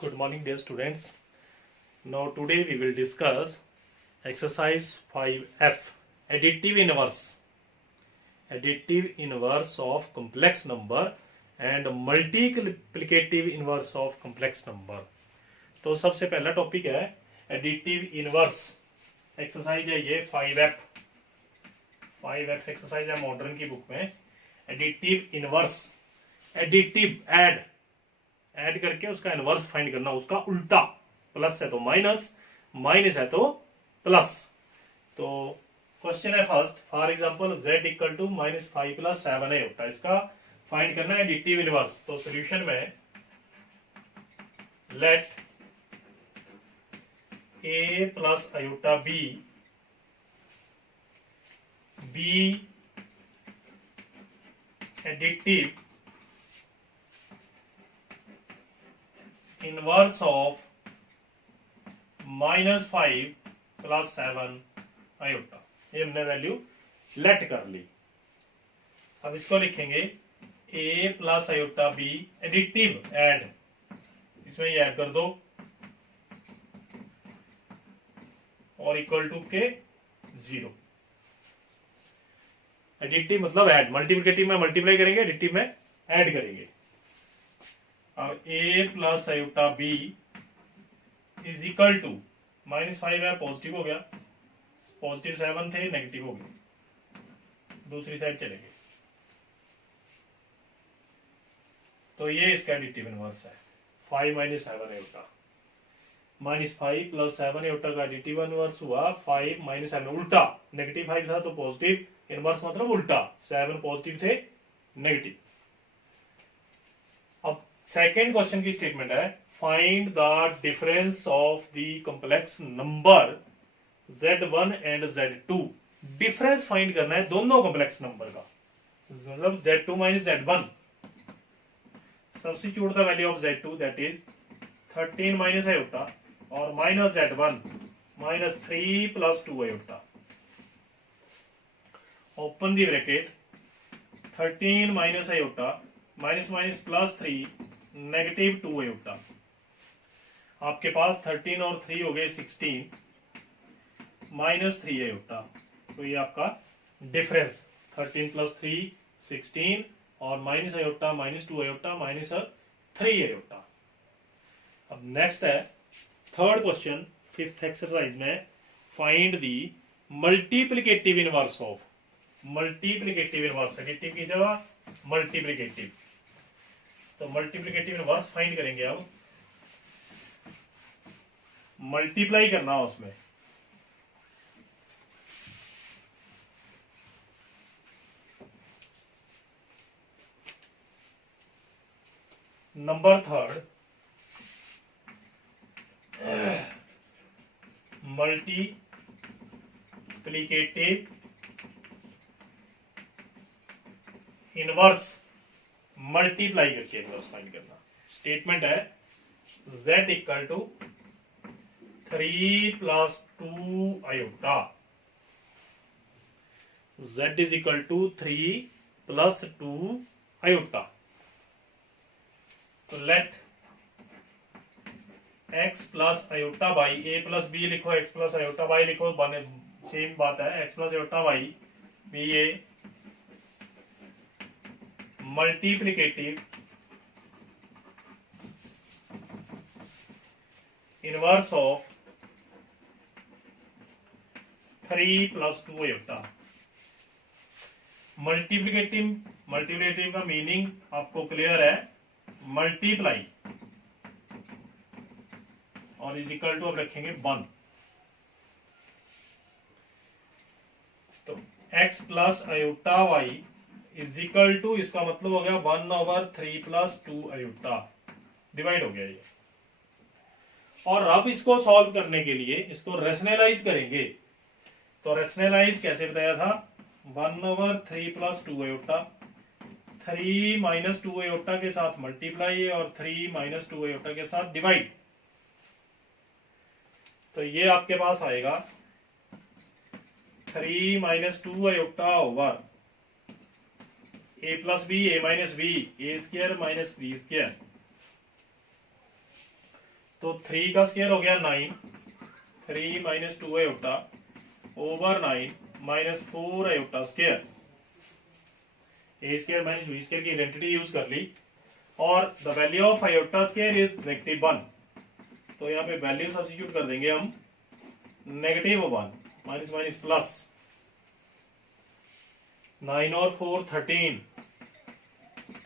Good morning, dear students. Now, today we will discuss exercise 5F, additive inverse. Additive inverse of complex number and multiplicative inverse of complex number. तो सबसे पहला topic है additive inverse exercise है ये 5F exercise है modern की book में। Additive inverse, additive add करके उसका इनवर्स फाइंड करना, उसका उल्टा। प्लस है तो माइनस, माइनस है तो प्लस। तो क्वेश्चन है first, for example z equal to -5 + 7 होता है, इसका फाइंड करना है एडिटिव इनवर्स। तो सॉल्यूशन में let a + i b additive inverse of -5 + 7 iota. ये हमने वैल्यू लेट कर ली। अब इसको लिखेंगे a + i b additive add, इसमें ये ऐड कर दो और इक्वल टू के 0। एडिटिव मतलब ऐड, मल्टीप्लिकेटिव में मल्टीप्लाई करेंगे, एडिटिव में ऐड करेंगे। अब a + i b is equal to -5 है, पॉजिटिव हो गया, पॉजिटिव 7 थे नेगेटिव हो गए, दूसरी साइड चले गए। तो ये इसका एडिटिव इनवर्स है 5 - 7 आयोटा। -5 + 7 आयोटा का एडिटिव इनवर्स हुआ 5 - 7, उल्टा। नेगेटिव 5 था तो पॉजिटिव, इनवर्स मतलब उल्टा, 7 पॉजिटिव थे नेगेटिव। अब सेकेंड क्वेश्चन की स्टेटमेंट है, find the difference of the complex number z1 and z2। Difference find करना है दोनों कॉम्प्लेक्स नंबर का, मतलब z2 - z1। Substitute the value of z2 that is 13 - iota और -z1 -3 + 2 आयोटा। ओपन दी bracket, 13 - iota minus minus +3 -2 iota. आपके पास 13 और 3 हो गए 16 -3 आयोटा। तो ये आपका डिफरेंस 13 + 3 16 और माइनस आयोटा -2 आयोटा -3 आयोटा। अब नेक्स्ट है थर्ड क्वेश्चन, फिफ्थ एक्सरसाइज में, find the multiplicative inverse of. Multiplicative inverse, additive की जगह मल्टीप्लिकेटिव। तो मल्टीप्लिकेटिव इनवर्स फाइंड करेंगे। अब मल्टीप्लाई करना है उसमें, number third, multiplicative inverse multiply करके इनवर्स फाइंड करना। स्टेटमेंट है z equal to 3 + 2 iota. z is equal to 3 + 2 iota. तो let x + iota y, a + b लिखो, x + आयोटा y लिखो, सेम बात है, x + आयोटा y भी ये multiplicative inverse of 3 + 2 iota. Multiplicative का मीनिंग आपको क्लियर है, मल्टीप्लाई और इज इक्वल टू अब रखेंगे 1। तो x + iota y is equal to, इसका मतलब हो गया 1/3 + 2 आयोटा, डिवाइड हो गया ये। और अब इसको सॉल्व करने के लिए इसको रेशनलाइज करेंगे। तो रेशनलाइज कैसे बताया था, 1/3 + 2 आयोटा, 3 - 2 आयोटा के साथ मल्टीप्लाई और 3 - 2 आयोटा के साथ डिवाइड। तो ये आपके पास आएगा 3 - 2 iota over a + b a - b a² - b²। तो 3 का स्क्वायर हो गया 9, 3 minus 2 iota over 9 minus 4 iota square, a square minus b square की आइडेंटिटी यूज कर ली, और the value of iota square is -1, तो यहाँ पे वैल्यू सब्स्टिट्यूट कर देंगे हम -1, माइनस माइनस प्लस, 9 और 4 13,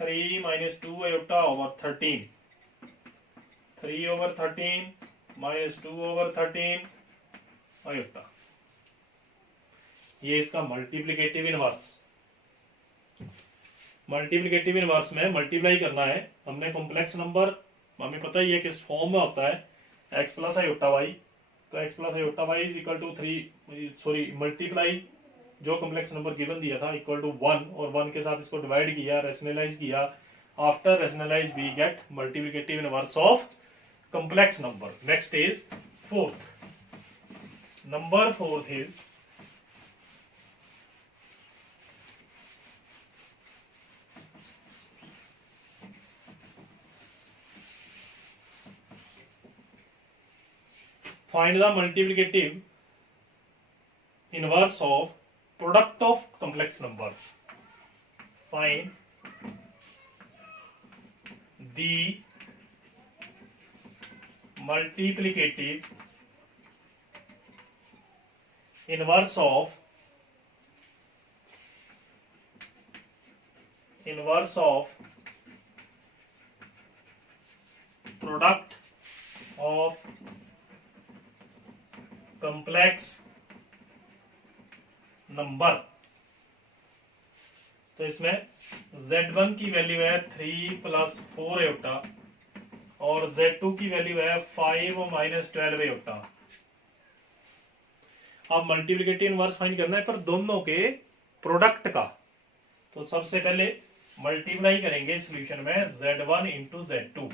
3 minus 2 iota over 13, 3 over 13 minus 2 over 13 iota. ये इसका मल्टीप्लिकेटिव इनवर्स। मल्टीप्लिकेटिव इनवर्स में मल्टीप्लाई करना है हमने कॉम्प्लेक्स नंबर, हमें पता ही है किस फॉर्म में होता है, x प्लस आयोटा वाई, तो x plus iota Y is equal to 3 multiply जो कॉम्प्लेक्स नंबर गिवन दिया था इक्वल टू 1, और 1 के साथ इसको डिवाइड किया, रैशनलाइज किया, after rationalise we get multiplicative inverse of complex number. Next is fourth, number fourth is find the multiplicative inverse of product of complex number. Find the multiplicative inverse of product of complex number. तो इसमें Z1 की value है 3 plus 4 iota और Z2 की value है 5 minus 12 iota. अब multiplicative inverse find करना है पर दोनों के प्रोडक्ट का। तो सबसे पहले मल्टीप्लाई करेंगे सॉल्यूशन में Z1 into Z2,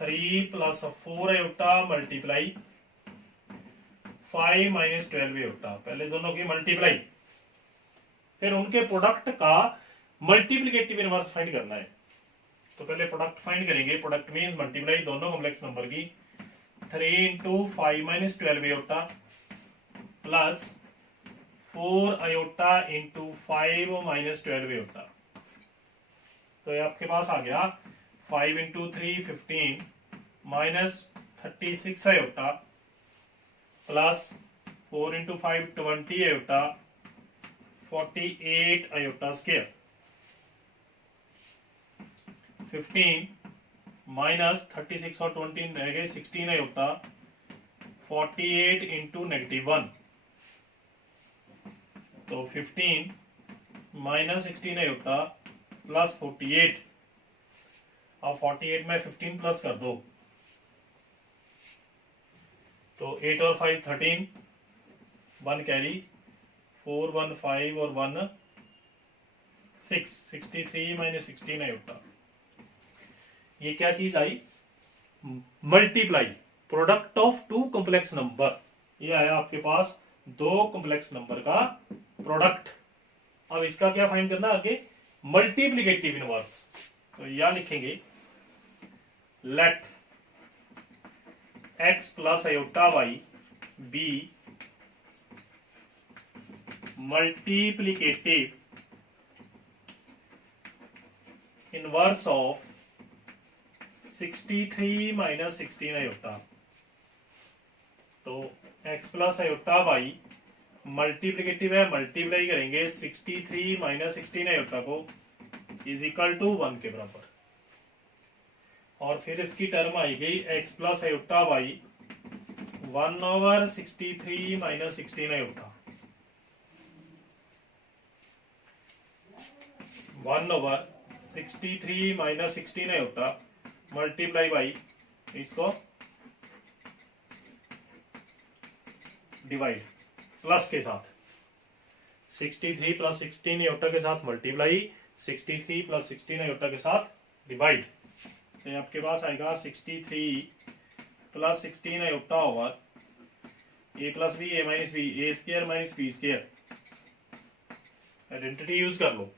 3 plus 4 iota multiply 5 minus 12 iota, पहले दोनों की मल्टीप्लाई, फिर उनके प्रोडक्ट का मल्टीप्लिकेटिव इनवर्स फाइंड करना है। तो पहले प्रोडक्ट फाइंड करेंगे, प्रोडक्ट मींस मल्टीप्लाई दोनों कॉम्प्लेक्स नंबर की, 3 into 5 minus 12 iota plus 4 iota into 5 minus 12 iota. तो ये आपके पास आ गया 5 into 3 15 minus 36 iota plus 4 into 5 20 iota 48 iota square, 15 minus 36 और 20 रह गए 16 आयोटा 48 इंटू -1, तो 15 माइनस 16 आयोटा प्लस 48, अब 48 में 15 प्लस कर दो, तो 8 और 5 13, 1 कैरी, 4 1 5 और 1 6, 63 माइनस 16 आयोटा। ये क्या चीज आई? Multiply product of two complex number. ये आया आपके पास दो कॉम्प्लेक्स नंबर का प्रोडक्ट। अब इसका क्या फाइंड करना आगे? Multiplicative inverse. तो यह लिखेंगे let x plus iota Y be multiplicative inverse of 63 minus 16 iota. तो x plus iota Y multiplicative है, मल्टीप्लाई करेंगे 63 माइनस 16 आयोटा को इज इक्वल टू 1 के बराबर, और फिर इसकी टर्म आई गई x plus iota Y 1 over 63 minus 16 iota, 1 over 63 minus 16 iota multiply by इसको डिवाइड प्लस के साथ 63 प्लस 16 आयोटा के साथ मल्टीप्लाई, 63 प्लस 16 आयोटा के साथ डिवाइड। तो आपके पास आएगा 63 plus 16 iota over a plus b a minus b, a square minus b square. Identity use कर लो,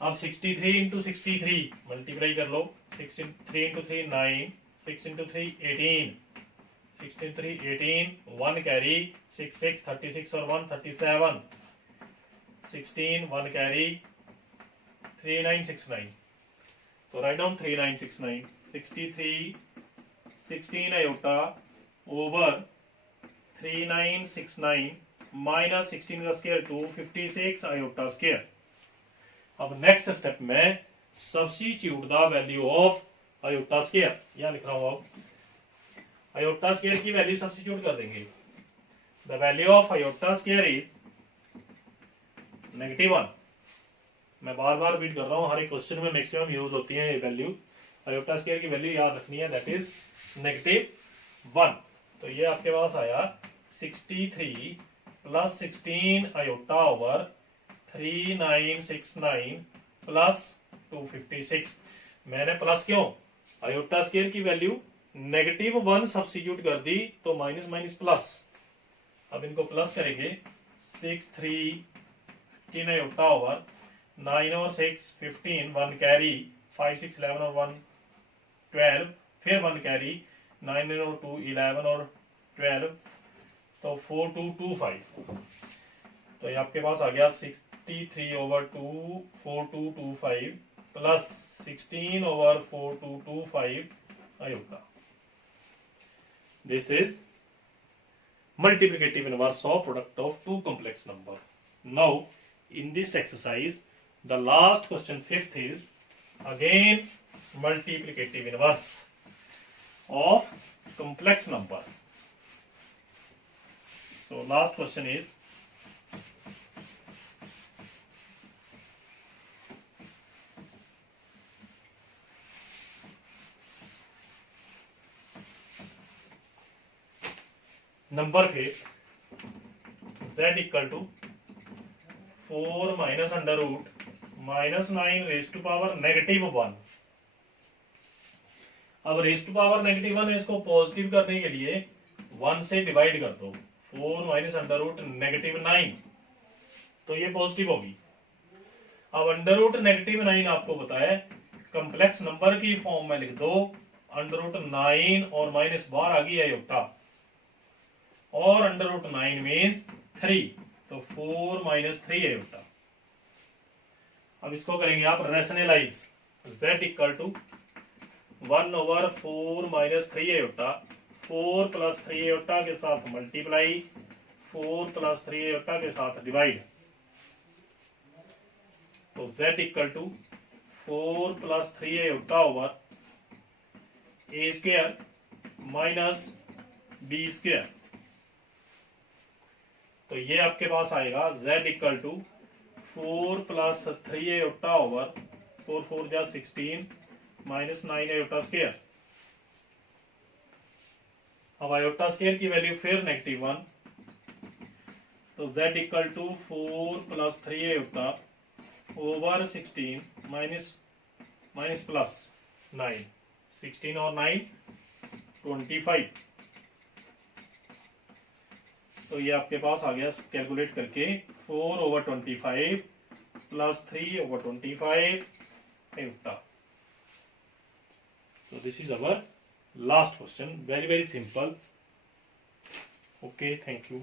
अब 63 इंटू 63 मल्टीप्लाई कर लो। 3 इंटू 3 9, 6 इंटू 3 18, 6 इंटू 3 18, 1 कैरी 6 6 36 और 1 37, 16 1 कैरी 3969। तो write down 3969, 63 16 iota over 3969 minus 16 का स्क्वायर 256 आयोटा स्क्वायर। अब next step में substitute the value of iota square, यहां लिख रहा हूं। अब आयोटा स्क्वायर की वैल्यू सब्स्टिट्यूट कर देंगे। The value of iota square is -1। मैं बार बार रिपीट कर रहा हूं, हर एक क्वेश्चन में मैक्सिमम यूज होती है ये वैल्यू। आयोटा स्क्वायर की वैल्यू याद रखनी है, दैट इज -1। तो ये आपके पास आया 63 प्लस 16 आयोटा ओवर 3969 प्लस 256। मैंने प्लस क्यों, आयोटा स्क्वायर की वैल्यू -1 सब्स्टिट्यूट कर दी तो माइनस माइनस प्लस। अब इनको प्लस करेंगे। 6 3 15 आयोटा ओवर 9 और 6 15, 1 कैरी 5 6 11 और 1 12, फिर 1 कैरी 9 और 2 11 और 12, तो 4 2 2 5। तो ये आपके पास आ गया 63 over 2 4 2 2 5 plus 16 over 4 2 2 5 iota. This is multiplicative inverse of product of two complex number. Now in this exercise the last question, fifth, is again multiplicative inverse of complex number. So last question is number 5, z equal to 4 minus under root minus 9 raised to power -1। अब raise to power -1 इसको positive करने के लिए 1 से divide कर दो। 4 minus under root -9, तो ये पॉजिटिव होगी। अब अंडर रूट -9 आपको बताया कंप्लेक्स नंबर की फॉर्म में लिख दो। अंडर रूट 9 और माइनस बाहर आ गई आयोटा, और अंडर रूट 9 मीन्स 3, तो 4 माइनस 3 आयोटा। अब इसको करेंगे आप rationalise. z equal to 1 over 4 minus 3 iota, 4 plus 3 iota के साथ मल्टीप्लाई, 4 प्लस 3 आयोटा के साथ डिवाइड। तो z equal to 4 plus 3 iota over a square minus b square. तो ये आपके पास आएगा z equal to 4 plus 3 iota over 4 4 जा 16 माइनस 9 आयोटा स्क्वायर। अब आयोटा स्क्वायर की वैल्यू फिर -1, तो z equal to 4 plus 3 iota over 16 minus minus plus 9, 16 और 9 25। तो ये आपके पास आ गया कैलकुलेट करके 4 over 25 plus 3 over 25 iota. So this is our last question. Very simple. Okay, thank you.